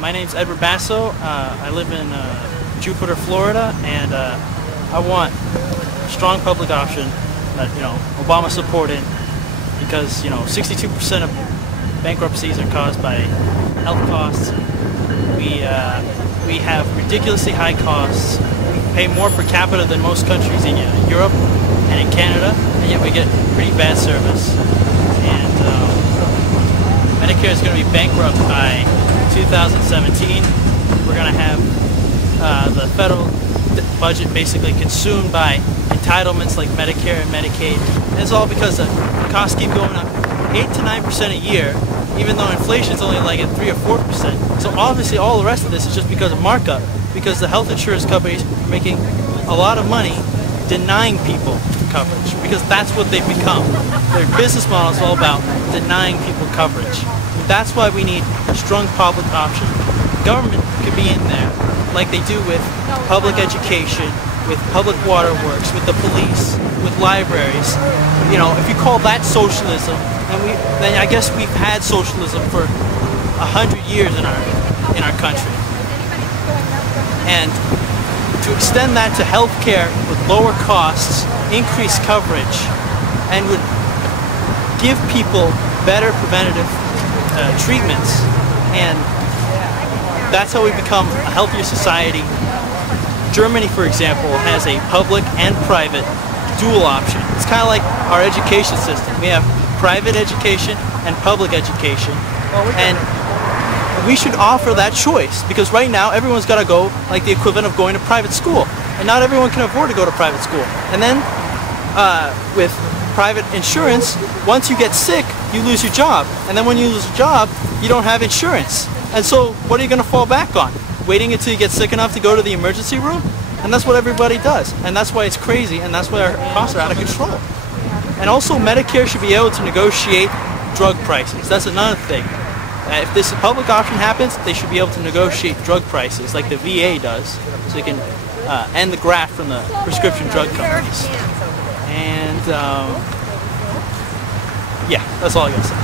My name's Edward Basso. I live in Jupiter, Florida, and I want a strong public option that Obama supported, because 62% of bankruptcies are caused by health costs. We have ridiculously high costs. We pay more per capita than most countries in Europe and in Canada, and yet we get pretty bad service. And Medicare is going to be bankrupt by 2017. We're going to have the federal budget basically consumed by entitlements like Medicare and Medicaid. And it's all because the costs keep going up 8 to 9% a year, even though inflation is only like at 3 or 4%. So obviously all the rest of this is just because of markup, because the health insurance companies are making a lot of money denying people coverage, because that's what they've become. Their business model is all about denying people coverage. And that's why we need a strong public option. Government could be in there like they do with public education, with public waterworks, with the police, with libraries. If you call that socialism, then I guess we've had socialism for 100 years in our country. And to extend that to healthcare with lower costs, increased coverage, and would give people better preventative treatments, and that's how we become a healthier society. Germany, for example, has a public and private dual option. It's kind of like our education system. We have private education and public education, and we should offer that choice, because right now everyone's got to go like the equivalent of going to private school, and not everyone can afford to go to private school. And then with private insurance, once you get sick, you lose your job, and then when you lose your job, you don't have insurance. And so what are you going to fall back on? Waiting until you get sick enough to go to the emergency room? And that's what everybody does, and that's why it's crazy, and that's why our costs are out of control. And also, Medicare should be able to negotiate drug prices. That's another thing. If this public option happens, they should be able to negotiate drug prices like the VA does, so they can end the graft from the prescription drug companies. And yeah, that's all I gotta say.